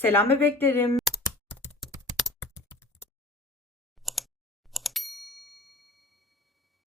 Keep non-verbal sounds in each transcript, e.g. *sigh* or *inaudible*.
Selam bebeklerim.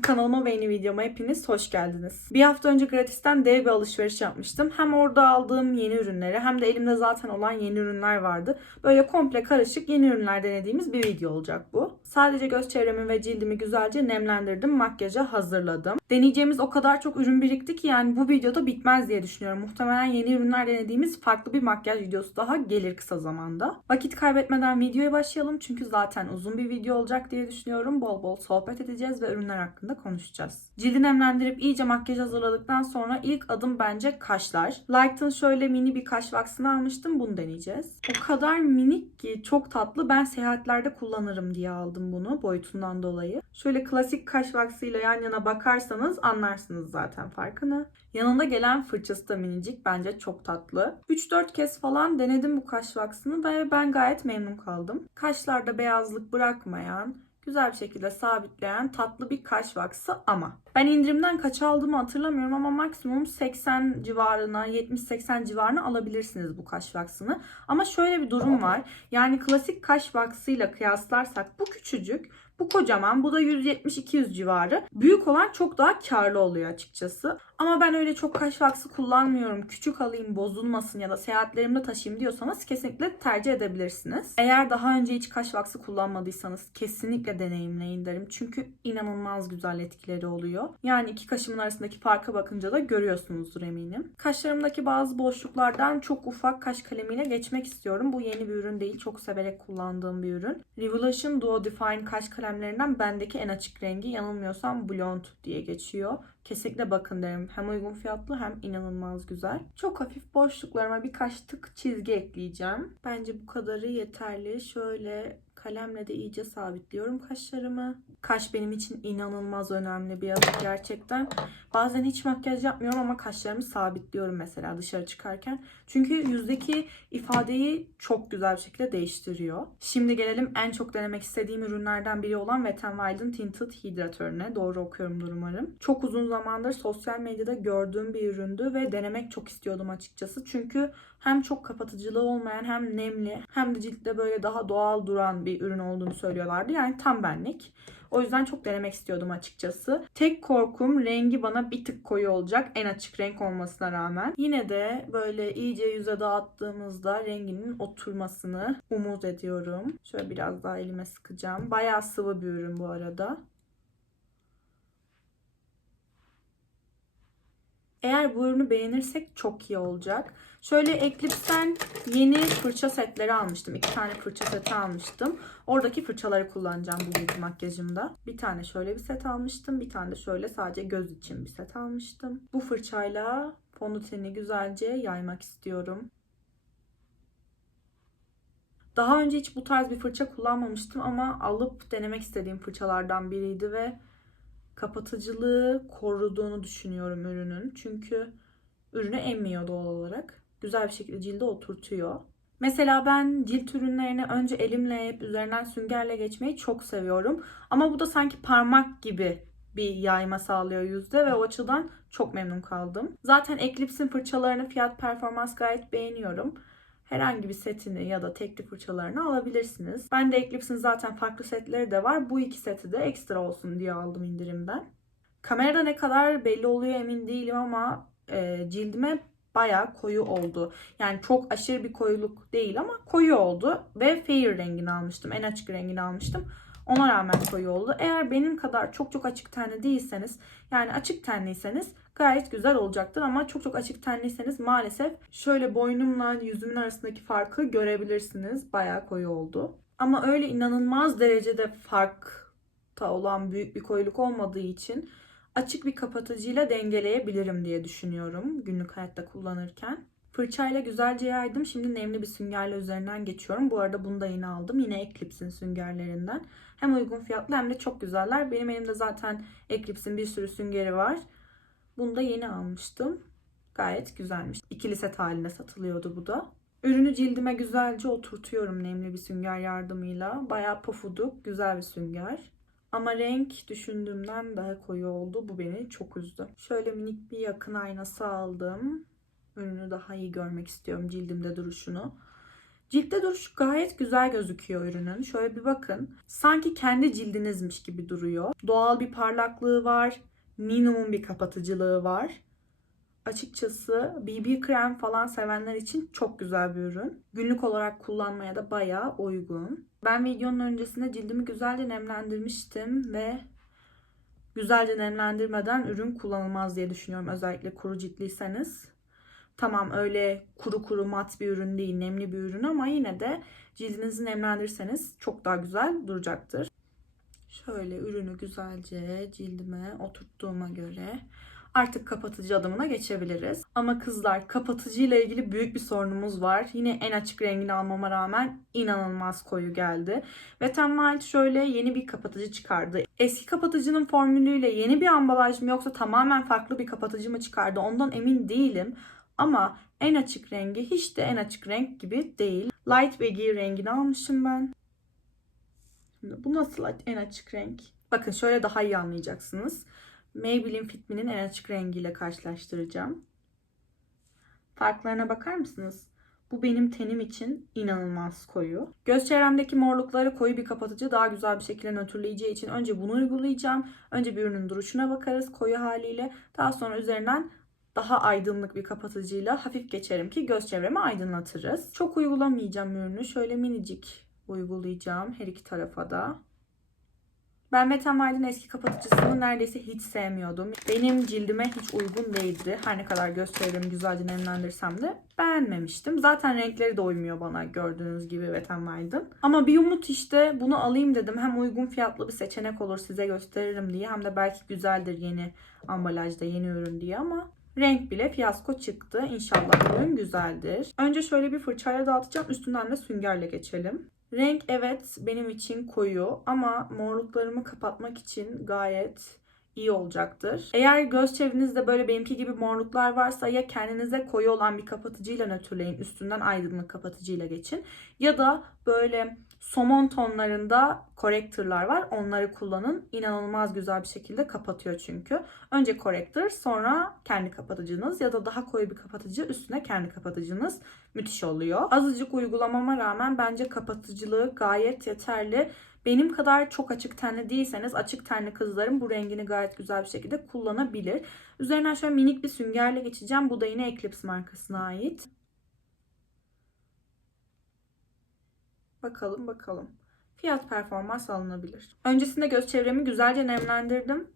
Kanalıma ve yeni videoma hepiniz hoş geldiniz. Bir hafta önce Gratis'ten dev bir alışveriş yapmıştım. Hem orada aldığım yeni ürünleri hem de elimde zaten olan yeni ürünler vardı. Böyle komple karışık yeni ürünler denediğimiz bir video olacak bu. Sadece göz çevremi ve cildimi güzelce nemlendirdim, makyaja hazırladım. Deneyeceğimiz o kadar çok ürün birikti ki yani bu videoda bitmez diye düşünüyorum. Muhtemelen yeni ürünler denediğimiz farklı bir makyaj videosu daha gelir kısa zamanda. Vakit kaybetmeden videoya başlayalım çünkü zaten uzun bir video olacak diye düşünüyorum. Bol bol sohbet edeceğiz ve ürünler hakkında konuşacağız. Cildi nemlendirip iyice makyaj hazırladıktan sonra ilk adım bence kaşlar. Light'ın şöyle mini bir kaş vaksını almıştım. Bunu deneyeceğiz. O kadar minik ki çok tatlı. Ben seyahatlerde kullanırım diye aldım bunu boyutundan dolayı. Şöyle klasik kaş vaksıyla yan yana bakarsanız anlarsınız zaten farkını. Yanında gelen fırçası da minicik. Bence çok tatlı. 3-4 kez falan denedim bu kaş vaksını ve ben gayet memnun kaldım. Kaşlarda beyazlık bırakmayan, güzel bir şekilde sabitleyen tatlı bir kaş vaksı ama. Ben indirimden kaç aldığımı hatırlamıyorum ama maksimum 80 civarına 70-80 civarına alabilirsiniz bu kaş vaksını. Ama şöyle bir durum var. Yani klasik kaş vaksıyla kıyaslarsak bu küçücük, bu kocaman, bu da 170-200 civarı. Büyük olan çok daha karlı oluyor açıkçası. Ama ben öyle çok kaş vaksı kullanmıyorum. Küçük alayım bozulmasın ya da seyahatlerimde taşıyayım diyorsanız kesinlikle tercih edebilirsiniz. Eğer daha önce hiç kaş vaksı kullanmadıysanız kesinlikle deneyimleyin derim. Çünkü inanılmaz güzel etkileri oluyor. Yani iki kaşımın arasındaki farka bakınca da görüyorsunuzdur eminim. Kaşlarımdaki bazı boşluklardan çok ufak kaş kalemiyle geçmek istiyorum. Bu yeni bir ürün değil. Çok severek kullandığım bir ürün. Revolution Duo Define kaş kalemlerinden bendeki en açık rengi yanılmıyorsam Blonde diye geçiyor. Kesinlikle bakın derim. Hem uygun fiyatlı hem inanılmaz güzel. Çok hafif boşluklarıma birkaç tık çizgi ekleyeceğim. Bence bu kadarı yeterli. Şöyle kalemle de iyice sabitliyorum kaşlarımı. Kaş benim için inanılmaz önemli bir adım gerçekten. Bazen hiç makyaj yapmıyorum ama kaşlarımı sabitliyorum mesela dışarı çıkarken. Çünkü yüzdeki ifadeyi çok güzel bir şekilde değiştiriyor. Şimdi gelelim en çok denemek istediğim ürünlerden biri olan Wet n Wild'ın Tinted Hidratörüne. Doğru okuyorumdur umarım. Çok uzun zamandır sosyal medyada gördüğüm bir üründü ve denemek çok istiyordum açıkçası. Çünkü hem çok kapatıcılığı olmayan hem nemli hem de ciltte böyle daha doğal duran bir ürün olduğunu söylüyorlardı. Yani tam benlik. O yüzden çok denemek istiyordum açıkçası. Tek korkum rengi bana bir tık koyu olacak. En açık renk olmasına rağmen. Yine de böyle iyice yüze dağıttığımızda renginin oturmasını umut ediyorum. Şöyle biraz daha elime sıkacağım. Bayağı sıvı bir ürün bu arada. Eğer bu ürünü beğenirsek çok iyi olacak. Şöyle Eclipse'den yeni fırça setleri almıştım. İki tane fırça seti almıştım. Oradaki fırçaları kullanacağım bugünkü makyajımda. Bir tane şöyle bir set almıştım. Bir tane de şöyle sadece göz için bir set almıştım. Bu fırçayla fondöteni güzelce yaymak istiyorum. Daha önce hiç bu tarz bir fırça kullanmamıştım ama alıp denemek istediğim fırçalardan biriydi ve kapatıcılığı koruduğunu düşünüyorum ürünün. Çünkü ürünü emmiyor doğal olarak. Güzel bir şekilde cilde oturtuyor. Mesela ben cilt ürünlerini önce elimle hep üzerinden süngerle geçmeyi çok seviyorum. Ama bu da sanki parmak gibi bir yayma sağlıyor yüzde ve o açıdan çok memnun kaldım. Zaten Eclipse'in fırçalarını fiyat performans gayet beğeniyorum herhangi bir setini ya da tekli fırçalarını alabilirsiniz. Ben de Eclipse'in zaten farklı setleri de var. Bu iki seti de ekstra olsun diye aldım indirimden. Kamerada ne kadar belli oluyor emin değilim ama e, cildime bayağı koyu oldu. Yani çok aşırı bir koyuluk değil ama koyu oldu. Ve fair rengini almıştım. En açık rengini almıştım. Ona rağmen koyu oldu. Eğer benim kadar çok çok açık tenli değilseniz yani açık tenliyseniz gayet güzel olacaktır ama çok çok açık tenliyseniz maalesef şöyle boynumla yüzümün arasındaki farkı görebilirsiniz. Bayağı koyu oldu. Ama öyle inanılmaz derecede farkta olan büyük bir koyuluk olmadığı için açık bir kapatıcıyla dengeleyebilirim diye düşünüyorum günlük hayatta kullanırken. Fırçayla güzelce yaydım. Şimdi nemli bir süngerle üzerinden geçiyorum. Bu arada bunu da yine aldım. Yine Eclipse'in süngerlerinden. Hem uygun fiyatlı hem de çok güzeller. Benim elimde zaten Eclipse'in bir sürü süngeri var. Bunu da yeni almıştım. Gayet güzelmiş. İkili set halinde satılıyordu bu da. Ürünü cildime güzelce oturtuyorum nemli bir sünger yardımıyla. Bayağı pofuduk, güzel bir sünger. Ama renk düşündüğümden daha koyu oldu. Bu beni çok üzdü. Şöyle minik bir yakın aynası aldım. Ürünü daha iyi görmek istiyorum cildimde duruşunu. Ciltte duruşu gayet güzel gözüküyor ürünün. Şöyle bir bakın. Sanki kendi cildinizmiş gibi duruyor. Doğal bir parlaklığı var. Minimum bir kapatıcılığı var. Açıkçası BB krem falan sevenler için çok güzel bir ürün. Günlük olarak kullanmaya da bayağı uygun. Ben videonun öncesinde cildimi güzelce nemlendirmiştim ve güzelce nemlendirmeden ürün kullanılmaz diye düşünüyorum. Özellikle kuru ciltliyseniz. Tamam öyle kuru kuru mat bir ürün değil, nemli bir ürün ama yine de cildinizi nemlendirirseniz çok daha güzel duracaktır. Şöyle ürünü güzelce cildime oturttuğuma göre artık kapatıcı adımına geçebiliriz. Ama kızlar kapatıcı ile ilgili büyük bir sorunumuz var. Yine en açık rengini almama rağmen inanılmaz koyu geldi. Wet n şöyle yeni bir kapatıcı çıkardı. Eski kapatıcının formülüyle yeni bir ambalaj mı yoksa tamamen farklı bir kapatıcı mı çıkardı ondan emin değilim. Ama en açık rengi hiç de en açık renk gibi değil. Light Baggy rengini almışım ben. Şimdi bu nasıl en açık renk? Bakın şöyle daha iyi anlayacaksınız. Maybelline Fit Me'nin en açık rengiyle karşılaştıracağım. Farklarına bakar mısınız? Bu benim tenim için inanılmaz koyu. Göz çevremdeki morlukları koyu bir kapatıcı daha güzel bir şekilde nötrleyeceği için önce bunu uygulayacağım. Önce bir ürünün duruşuna bakarız koyu haliyle. Daha sonra üzerinden daha aydınlık bir kapatıcıyla hafif geçerim ki göz çevremi aydınlatırız. Çok uygulamayacağım ürünü. Şöyle minicik uygulayacağım her iki tarafa da. Ben Wild'in eski kapatıcısını neredeyse hiç sevmiyordum. Benim cildime hiç uygun değildi. Her ne kadar çevremi güzelce nemlendirsem de beğenmemiştim. Zaten renkleri de uymuyor bana gördüğünüz gibi Wild'ın. Ama bir umut işte bunu alayım dedim. Hem uygun fiyatlı bir seçenek olur size gösteririm diye. Hem de belki güzeldir yeni ambalajda yeni ürün diye ama Renk bile fiyasko çıktı. İnşallah ürün güzeldir. Önce şöyle bir fırçayla dağıtacağım. Üstünden de süngerle geçelim. Renk evet benim için koyu ama morluklarımı kapatmak için gayet iyi olacaktır. Eğer göz çevrenizde böyle benimki gibi morluklar varsa ya kendinize koyu olan bir kapatıcıyla nötrleyin. Üstünden aydınlık kapatıcıyla geçin. Ya da böyle somon tonlarında corrector'lar var. Onları kullanın. İnanılmaz güzel bir şekilde kapatıyor çünkü. Önce corrector sonra kendi kapatıcınız ya da daha koyu bir kapatıcı üstüne kendi kapatıcınız müthiş oluyor. Azıcık uygulamama rağmen bence kapatıcılığı gayet yeterli. Benim kadar çok açık tenli değilseniz açık tenli kızların bu rengini gayet güzel bir şekilde kullanabilir. Üzerinden şöyle minik bir süngerle geçeceğim. Bu da yine Eclipse markasına ait. Bakalım bakalım. Fiyat performans alınabilir. Öncesinde göz çevremi güzelce nemlendirdim.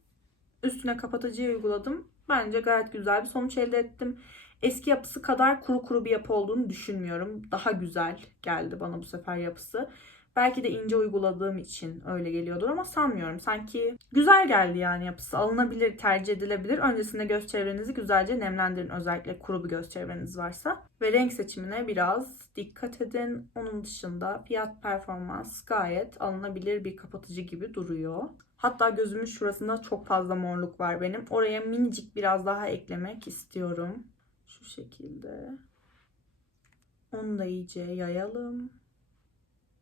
Üstüne kapatıcıyı uyguladım. Bence gayet güzel bir sonuç elde ettim. Eski yapısı kadar kuru kuru bir yapı olduğunu düşünmüyorum. Daha güzel geldi bana bu sefer yapısı. Belki de ince uyguladığım için öyle geliyordur ama sanmıyorum. Sanki güzel geldi yani yapısı. Alınabilir, tercih edilebilir. Öncesinde göz çevrenizi güzelce nemlendirin. Özellikle kuru bir göz çevreniz varsa. Ve renk seçimine biraz dikkat edin. Onun dışında fiyat performans gayet alınabilir bir kapatıcı gibi duruyor. Hatta gözümün şurasında çok fazla morluk var benim. Oraya minicik biraz daha eklemek istiyorum. Şu şekilde. Onu da iyice yayalım.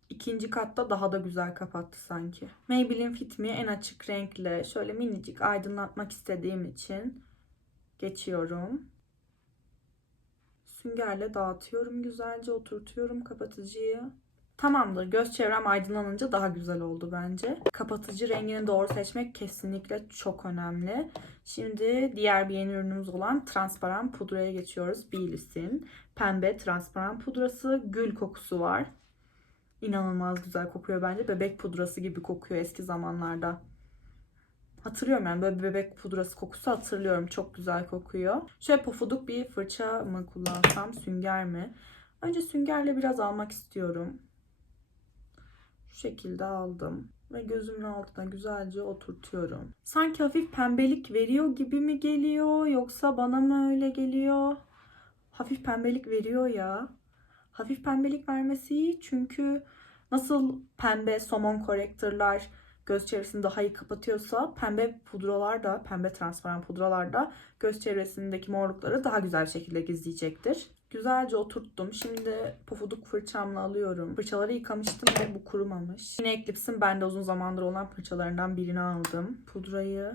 İkinci katta daha da güzel kapattı sanki. Maybelline Fit Me en açık renkle şöyle minicik aydınlatmak istediğim için geçiyorum. Süngerle dağıtıyorum güzelce oturtuyorum kapatıcıyı. Tamamdır. Göz çevrem aydınlanınca daha güzel oldu bence. Kapatıcı rengini doğru seçmek kesinlikle çok önemli. Şimdi diğer bir yeni ürünümüz olan transparan pudraya geçiyoruz. Baileys'in pembe transparan pudrası. Gül kokusu var. İnanılmaz güzel kokuyor bence. Bebek pudrası gibi kokuyor eski zamanlarda. Hatırlıyorum yani böyle bebek pudrası kokusu hatırlıyorum. Çok güzel kokuyor. Şöyle pofuduk bir fırça mı kullansam, sünger mi? Önce süngerle biraz almak istiyorum. Şu şekilde aldım. Ve gözümün altına güzelce oturtuyorum. Sanki hafif pembelik veriyor gibi mi geliyor? Yoksa bana mı öyle geliyor? Hafif pembelik veriyor ya. Hafif pembelik vermesi iyi çünkü nasıl pembe somon korektörler göz çevresini daha iyi kapatıyorsa pembe pudralar da pembe transparan pudralar da göz çevresindeki morlukları daha güzel şekilde gizleyecektir. Güzelce oturttum. Şimdi pofuduk fırçamla alıyorum. Fırçaları yıkamıştım ve bu kurumamış. Yine Eclipse'in bende uzun zamandır olan fırçalarından birini aldım. Pudrayı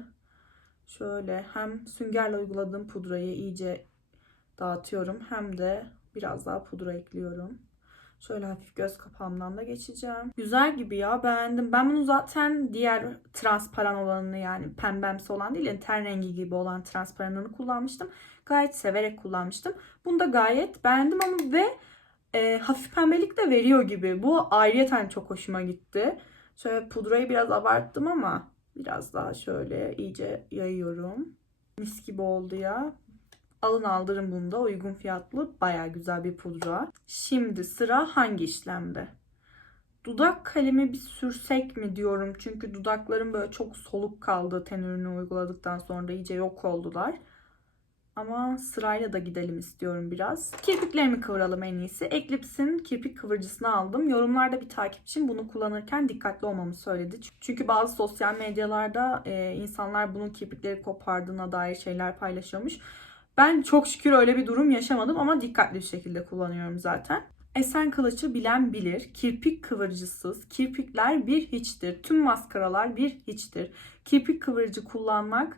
şöyle hem süngerle uyguladığım pudrayı iyice dağıtıyorum hem de biraz daha pudra ekliyorum. Şöyle hafif göz kapağımdan da geçeceğim. Güzel gibi ya beğendim. Ben bunu zaten diğer transparan olanını yani pembemsi olan değil yani ten rengi gibi olan transparanını kullanmıştım. Gayet severek kullanmıştım. Bunu da gayet beğendim ama ve e, hafif pembelik de veriyor gibi. Bu ayrıyeten çok hoşuma gitti. Şöyle pudrayı biraz abarttım ama biraz daha şöyle iyice yayıyorum. Mis gibi oldu ya. Alın aldırın bunda uygun fiyatlı baya güzel bir pudra. Şimdi sıra hangi işlemde? Dudak kalemi bir sürsek mi diyorum. Çünkü dudaklarım böyle çok soluk kaldı ten ürünü uyguladıktan sonra da iyice yok oldular. Ama sırayla da gidelim istiyorum biraz. Kirpiklerimi kıvıralım en iyisi. Eclipse'in kirpik kıvırcısını aldım. Yorumlarda bir takipçim bunu kullanırken dikkatli olmamı söyledi. Çünkü bazı sosyal medyalarda insanlar bunun kirpikleri kopardığına dair şeyler paylaşıyormuş. Ben çok şükür öyle bir durum yaşamadım ama dikkatli bir şekilde kullanıyorum zaten. Esen kılıcı bilen bilir. Kirpik kıvırcısız kirpikler bir hiçtir. Tüm maskaralar bir hiçtir. Kirpik kıvırıcı kullanmak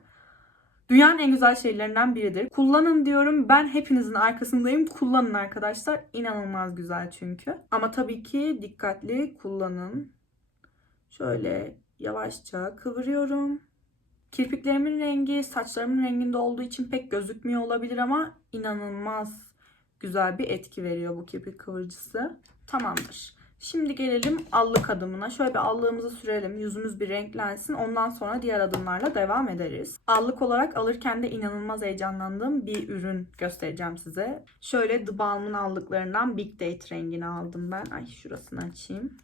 dünyanın en güzel şeylerinden biridir. Kullanın diyorum. Ben hepinizin arkasındayım. Kullanın arkadaşlar. İnanılmaz güzel çünkü. Ama tabii ki dikkatli kullanın. Şöyle yavaşça kıvırıyorum. Kirpiklerimin rengi saçlarımın renginde olduğu için pek gözükmüyor olabilir ama inanılmaz güzel bir etki veriyor bu kirpik kıvırcısı. Tamamdır. Şimdi gelelim allık adımına. Şöyle bir allığımızı sürelim. Yüzümüz bir renklensin. Ondan sonra diğer adımlarla devam ederiz. Allık olarak alırken de inanılmaz heyecanlandığım bir ürün göstereceğim size. Şöyle The Balm'ın allıklarından Big Date rengini aldım ben. Ay şurasını açayım.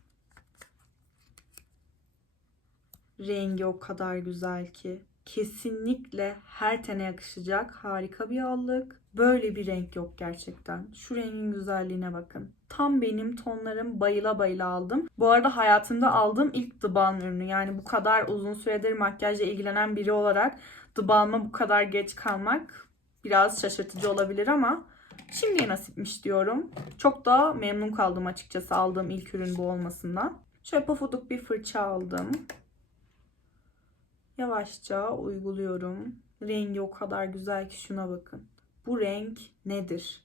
Rengi o kadar güzel ki. Kesinlikle her tene yakışacak harika bir allık. Böyle bir renk yok gerçekten. Şu rengin güzelliğine bakın. Tam benim tonlarım bayıla bayıla aldım. Bu arada hayatımda aldığım ilk The Balm ürünü. Yani bu kadar uzun süredir makyajla ilgilenen biri olarak The Balm'a bu kadar geç kalmak biraz şaşırtıcı olabilir ama şimdiye nasipmiş diyorum. Çok da memnun kaldım açıkçası aldığım ilk ürün bu olmasından. Şöyle pofuduk bir fırça aldım. Yavaşça uyguluyorum. Rengi o kadar güzel ki şuna bakın. Bu renk nedir?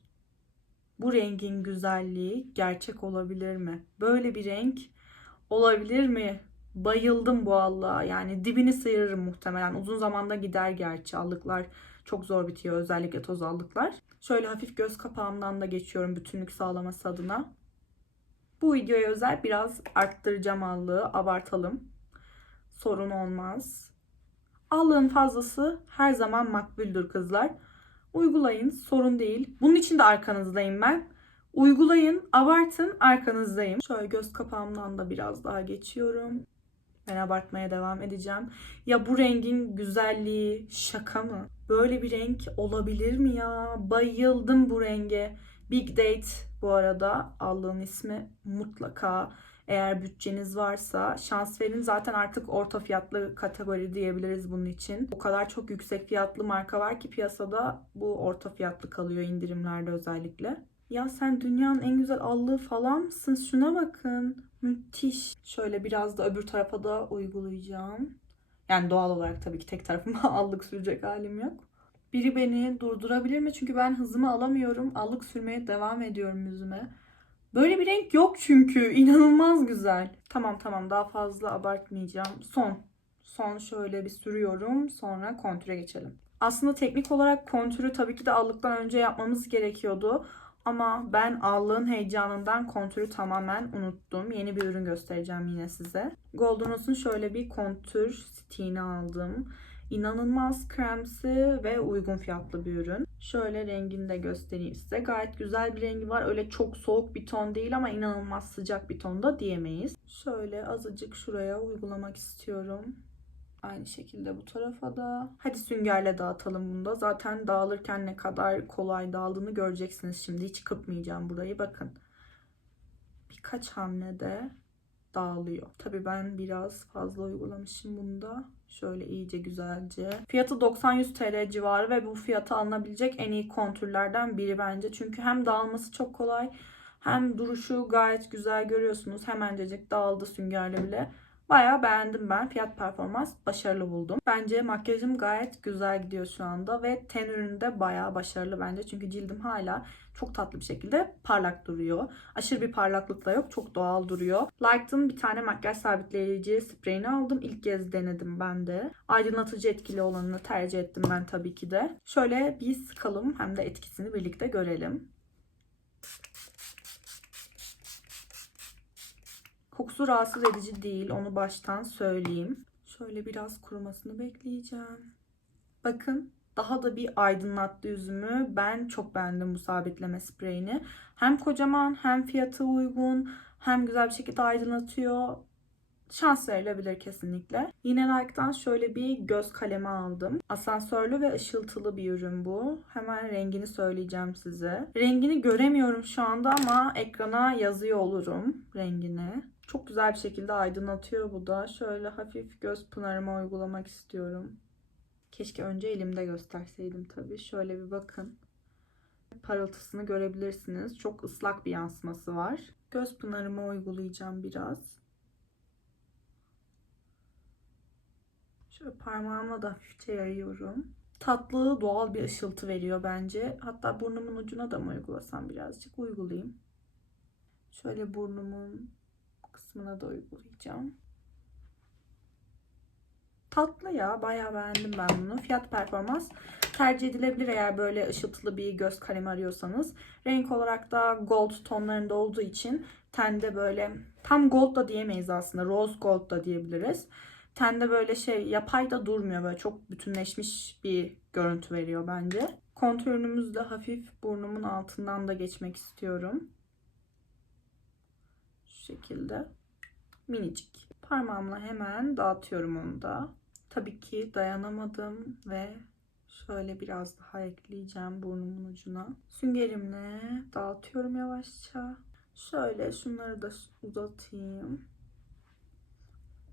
Bu rengin güzelliği gerçek olabilir mi? Böyle bir renk olabilir mi? Bayıldım bu allığa. Yani dibini sıyırırım muhtemelen. Uzun zamanda gider gerçi. Allıklar çok zor bitiyor. Özellikle toz allıklar. Şöyle hafif göz kapağımdan da geçiyorum bütünlük sağlaması adına. Bu videoya özel biraz arttıracağım allığı. Abartalım. Sorun olmaz. Allığın fazlası her zaman makbuldür kızlar. Uygulayın sorun değil. Bunun için de arkanızdayım ben. Uygulayın, abartın, arkanızdayım. Şöyle göz kapağımdan da biraz daha geçiyorum. Ben abartmaya devam edeceğim. Ya bu rengin güzelliği şaka mı? Böyle bir renk olabilir mi ya? Bayıldım bu renge. Big Date bu arada allığın ismi mutlaka eğer bütçeniz varsa şans verin. Zaten artık orta fiyatlı kategori diyebiliriz bunun için. O kadar çok yüksek fiyatlı marka var ki piyasada bu orta fiyatlı kalıyor indirimlerde özellikle. Ya sen dünyanın en güzel allığı falan mısın? Şuna bakın. Müthiş. Şöyle biraz da öbür tarafa da uygulayacağım. Yani doğal olarak tabii ki tek tarafıma *laughs* allık sürecek halim yok. Biri beni durdurabilir mi? Çünkü ben hızımı alamıyorum. Allık sürmeye devam ediyorum yüzüme. Böyle bir renk yok çünkü. *laughs* İnanılmaz güzel. Tamam tamam daha fazla abartmayacağım. Son. Son şöyle bir sürüyorum. Sonra kontüre geçelim. Aslında teknik olarak kontürü tabii ki de allıktan önce yapmamız gerekiyordu. Ama ben allığın heyecanından kontürü tamamen unuttum. Yeni bir ürün göstereceğim yine size. Golden Rose'un şöyle bir kontür stiğini aldım. İnanılmaz kremsi ve uygun fiyatlı bir ürün. Şöyle rengini de göstereyim size. Gayet güzel bir rengi var. Öyle çok soğuk bir ton değil ama inanılmaz sıcak bir ton da diyemeyiz. Şöyle azıcık şuraya uygulamak istiyorum. Aynı şekilde bu tarafa da. Hadi süngerle dağıtalım bunu da. Zaten dağılırken ne kadar kolay dağıldığını göreceksiniz şimdi. Hiç kıpmayacağım burayı. Bakın. Birkaç hamlede dağılıyor. Tabii ben biraz fazla uygulamışım bunda. Şöyle iyice güzelce. Fiyatı 90-100 TL civarı ve bu fiyata alınabilecek en iyi kontürlerden biri bence. Çünkü hem dağılması çok kolay hem duruşu gayet güzel görüyorsunuz. Hemencecik dağıldı süngerle bile. Bayağı beğendim ben. Fiyat performans başarılı buldum. Bence makyajım gayet güzel gidiyor şu anda ve ten ürünü de bayağı başarılı bence. Çünkü cildim hala çok tatlı bir şekilde parlak duruyor. Aşırı bir parlaklık da yok. Çok doğal duruyor. Light'ın bir tane makyaj sabitleyici spreyini aldım. İlk kez denedim ben de. Aydınlatıcı etkili olanını tercih ettim ben tabii ki de. Şöyle bir sıkalım hem de etkisini birlikte görelim. Kokusu rahatsız edici değil. Onu baştan söyleyeyim. Şöyle biraz kurumasını bekleyeceğim. Bakın daha da bir aydınlattı yüzümü. Ben çok beğendim bu sabitleme spreyini. Hem kocaman hem fiyatı uygun hem güzel bir şekilde aydınlatıyor. Şans verilebilir kesinlikle. Yine Like'dan şöyle bir göz kalemi aldım. Asansörlü ve ışıltılı bir ürün bu. Hemen rengini söyleyeceğim size. Rengini göremiyorum şu anda ama ekrana yazıyor olurum rengini. Çok güzel bir şekilde aydınlatıyor bu da. Şöyle hafif göz pınarıma uygulamak istiyorum. Keşke önce elimde gösterseydim tabii. Şöyle bir bakın. Parıltısını görebilirsiniz. Çok ıslak bir yansıması var. Göz pınarıma uygulayacağım biraz. Şöyle parmağımla da hafifçe yayıyorum. Tatlı, doğal bir ışıltı veriyor bence. Hatta burnumun ucuna da mı uygulasam birazcık uygulayayım. Şöyle burnumun kısmına da uygulayacağım. Tatlı ya. Bayağı beğendim ben bunu. Fiyat performans tercih edilebilir eğer böyle ışıltılı bir göz kalemi arıyorsanız. Renk olarak da gold tonlarında olduğu için tende böyle tam gold da diyemeyiz aslında. Rose gold da diyebiliriz. Tende böyle şey yapay da durmuyor. Böyle çok bütünleşmiş bir görüntü veriyor bence. Kontürünümüzde hafif burnumun altından da geçmek istiyorum. Şu şekilde. Minicik. Parmağımla hemen dağıtıyorum onu da. Tabii ki dayanamadım ve şöyle biraz daha ekleyeceğim burnumun ucuna. Süngerimle dağıtıyorum yavaşça. Şöyle şunları da uzatayım.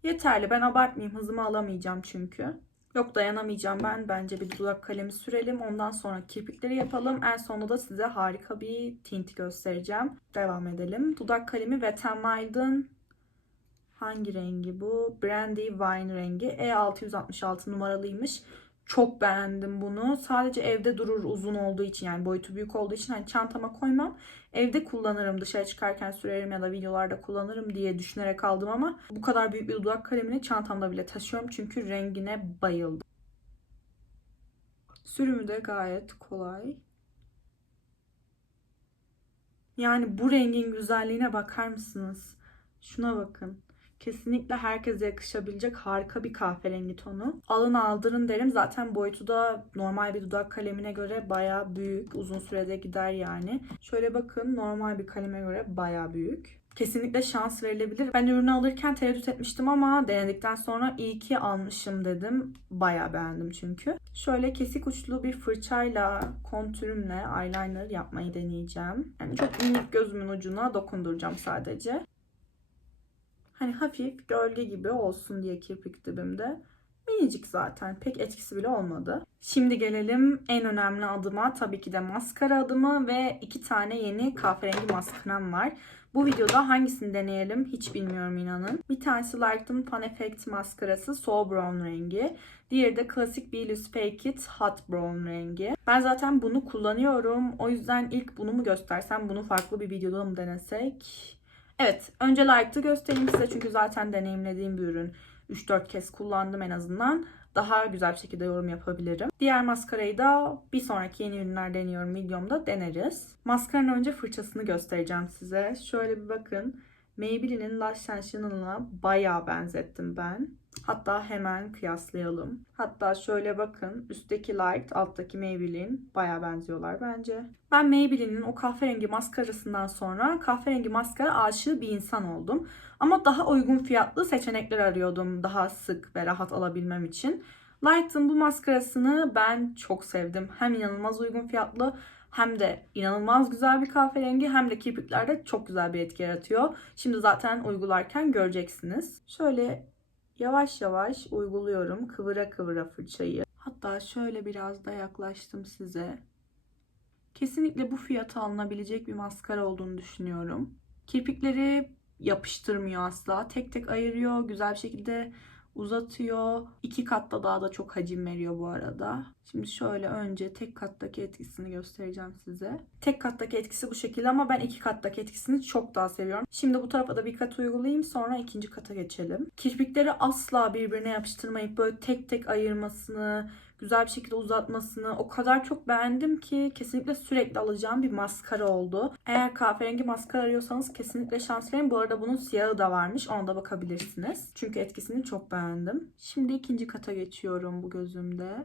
Yeterli. Ben abartmayayım. Hızımı alamayacağım çünkü. Yok dayanamayacağım ben. Bence bir dudak kalemi sürelim. Ondan sonra kirpikleri yapalım. En sonunda da size harika bir tint göstereceğim. Devam edelim. Dudak kalemi Wet n Wild'ın hangi rengi bu? Brandy Wine rengi. E666 numaralıymış. Çok beğendim bunu. Sadece evde durur uzun olduğu için yani boyutu büyük olduğu için hani çantama koymam. Evde kullanırım dışarı çıkarken sürerim ya da videolarda kullanırım diye düşünerek aldım ama bu kadar büyük bir dudak kalemini çantamda bile taşıyorum çünkü rengine bayıldım. Sürümü de gayet kolay. Yani bu rengin güzelliğine bakar mısınız? Şuna bakın. Kesinlikle herkese yakışabilecek harika bir kahverengi tonu. Alın aldırın derim. Zaten boyutu da normal bir dudak kalemine göre baya büyük. Uzun sürede gider yani. Şöyle bakın normal bir kaleme göre baya büyük. Kesinlikle şans verilebilir. Ben ürünü alırken tereddüt etmiştim ama denedikten sonra iyi ki almışım dedim. Baya beğendim çünkü. Şöyle kesik uçlu bir fırçayla kontürümle eyeliner yapmayı deneyeceğim. Yani çok minik gözümün ucuna dokunduracağım sadece. Hani hafif gölge gibi olsun diye kirpik dibimde. Minicik zaten. Pek etkisi bile olmadı. Şimdi gelelim en önemli adıma. Tabii ki de maskara adımı ve iki tane yeni kahverengi maskaram var. Bu videoda hangisini deneyelim hiç bilmiyorum inanın. Bir tanesi Light'ın Pan Effect maskarası Soul Brown rengi. Diğeri de klasik Billus Fake It Hot Brown rengi. Ben zaten bunu kullanıyorum. O yüzden ilk bunu mu göstersem, bunu farklı bir videoda mı denesek? Evet, önce Light'ı göstereyim size çünkü zaten deneyimlediğim bir ürün. 3-4 kez kullandım en azından. Daha güzel bir şekilde yorum yapabilirim. Diğer maskarayı da bir sonraki yeni ürünler deniyorum videomda deneriz. Maskaranın önce fırçasını göstereceğim size. Şöyle bir bakın. Maybelline'in Lash Sensational'ına bayağı benzettim ben. Hatta hemen kıyaslayalım. Hatta şöyle bakın. Üstteki Light, alttaki Maybelline bayağı benziyorlar bence. Ben Maybelline'in o kahverengi maskarasından sonra kahverengi maskara aşığı bir insan oldum. Ama daha uygun fiyatlı seçenekler arıyordum daha sık ve rahat alabilmem için. Light'ın bu maskarasını ben çok sevdim. Hem inanılmaz uygun fiyatlı hem de inanılmaz güzel bir kahverengi hem de kirpiklerde çok güzel bir etki yaratıyor. Şimdi zaten uygularken göreceksiniz. Şöyle yavaş yavaş uyguluyorum kıvıra kıvıra fırçayı. Hatta şöyle biraz da yaklaştım size. Kesinlikle bu fiyata alınabilecek bir maskara olduğunu düşünüyorum. Kirpikleri yapıştırmıyor asla. Tek tek ayırıyor. Güzel bir şekilde uzatıyor. İki katta daha da çok hacim veriyor bu arada. Şimdi şöyle önce tek kattaki etkisini göstereceğim size. Tek kattaki etkisi bu şekilde ama ben iki kattaki etkisini çok daha seviyorum. Şimdi bu tarafa da bir kat uygulayayım sonra ikinci kata geçelim. Kirpikleri asla birbirine yapıştırmayıp böyle tek tek ayırmasını, güzel bir şekilde uzatmasını o kadar çok beğendim ki kesinlikle sürekli alacağım bir maskara oldu. Eğer kahverengi maskara arıyorsanız kesinlikle şans verin. Bu arada bunun siyahı da varmış. Ona da bakabilirsiniz. Çünkü etkisini çok beğendim. Şimdi ikinci kata geçiyorum bu gözümde.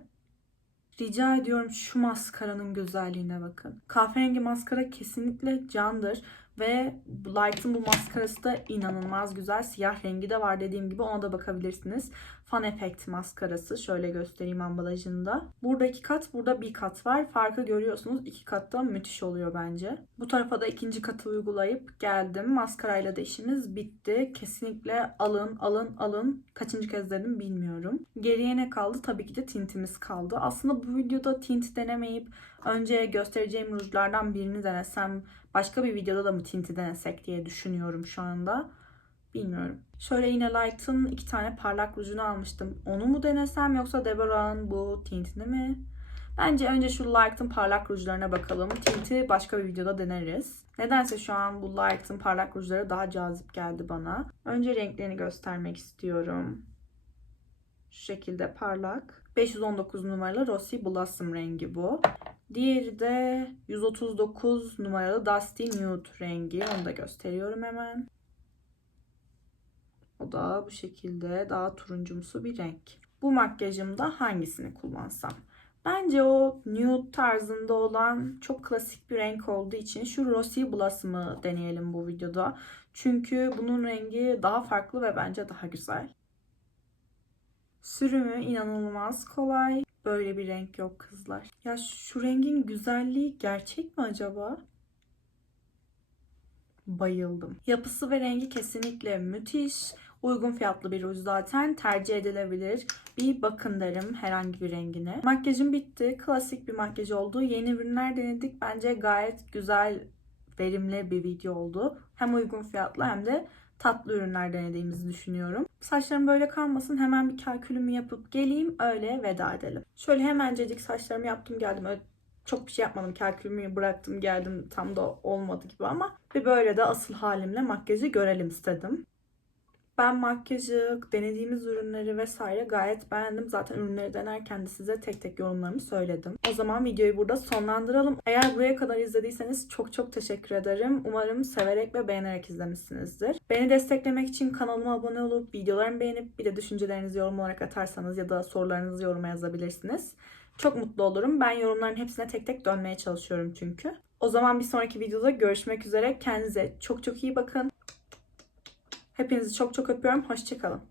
Rica ediyorum şu maskaranın güzelliğine bakın. Kahverengi maskara kesinlikle candır. Ve Light'ın bu maskarası da inanılmaz güzel. Siyah rengi de var dediğim gibi ona da bakabilirsiniz. Fun Effect maskarası. Şöyle göstereyim ambalajında. Burada iki kat, burada bir kat var. Farkı görüyorsunuz. İki katta müthiş oluyor bence. Bu tarafa da ikinci katı uygulayıp geldim. Maskarayla da işimiz bitti. Kesinlikle alın, alın, alın. Kaçıncı kez dedim bilmiyorum. Geriye ne kaldı? Tabii ki de tintimiz kaldı. Aslında bu videoda tint denemeyip önce göstereceğim rujlardan birini denesem başka bir videoda da mı tinti denesek diye düşünüyorum şu anda. Bilmiyorum. Şöyle yine Light'ın iki tane parlak rujunu almıştım. Onu mu denesem yoksa Deborah'ın bu tintini mi? Bence önce şu Light'ın parlak rujlarına bakalım. Tinti başka bir videoda deneriz. Nedense şu an bu Light'ın parlak rujları daha cazip geldi bana. Önce renklerini göstermek istiyorum. Şu şekilde parlak. 519 numaralı Rosy Blossom rengi bu. Diğeri de 139 numaralı Dusty Nude rengi. Onu da gösteriyorum hemen. O da bu şekilde daha turuncumsu bir renk. Bu makyajımda hangisini kullansam? Bence o nude tarzında olan çok klasik bir renk olduğu için şu Rosy Blossom'ı deneyelim bu videoda. Çünkü bunun rengi daha farklı ve bence daha güzel. Sürümü inanılmaz kolay. Böyle bir renk yok kızlar. Ya şu rengin güzelliği gerçek mi acaba? Bayıldım. Yapısı ve rengi kesinlikle müthiş. Uygun fiyatlı bir ruj zaten tercih edilebilir. Bir bakın derim herhangi bir rengine. Makyajım bitti. Klasik bir makyaj oldu. Yeni ürünler denedik. Bence gayet güzel, verimli bir video oldu. Hem uygun fiyatlı hem de tatlı ürünler denediğimizi düşünüyorum. Saçlarım böyle kalmasın. Hemen bir kalkülümü yapıp geleyim. Öyle veda edelim. Şöyle hemencecik saçlarımı yaptım geldim. Öyle çok bir şey yapmadım. Kalkülümü bıraktım geldim. Tam da olmadı gibi ama bir böyle de asıl halimle makyajı görelim istedim. Ben makyajı, denediğimiz ürünleri vesaire gayet beğendim. Zaten ürünleri denerken de size tek tek yorumlarımı söyledim. O zaman videoyu burada sonlandıralım. Eğer buraya kadar izlediyseniz çok çok teşekkür ederim. Umarım severek ve beğenerek izlemişsinizdir. Beni desteklemek için kanalıma abone olup videolarımı beğenip bir de düşüncelerinizi yorum olarak atarsanız ya da sorularınızı yoruma yazabilirsiniz. Çok mutlu olurum. Ben yorumların hepsine tek tek dönmeye çalışıyorum çünkü. O zaman bir sonraki videoda görüşmek üzere. Kendinize çok çok iyi bakın. Hepinizi çok çok öpüyorum. Hoşçakalın.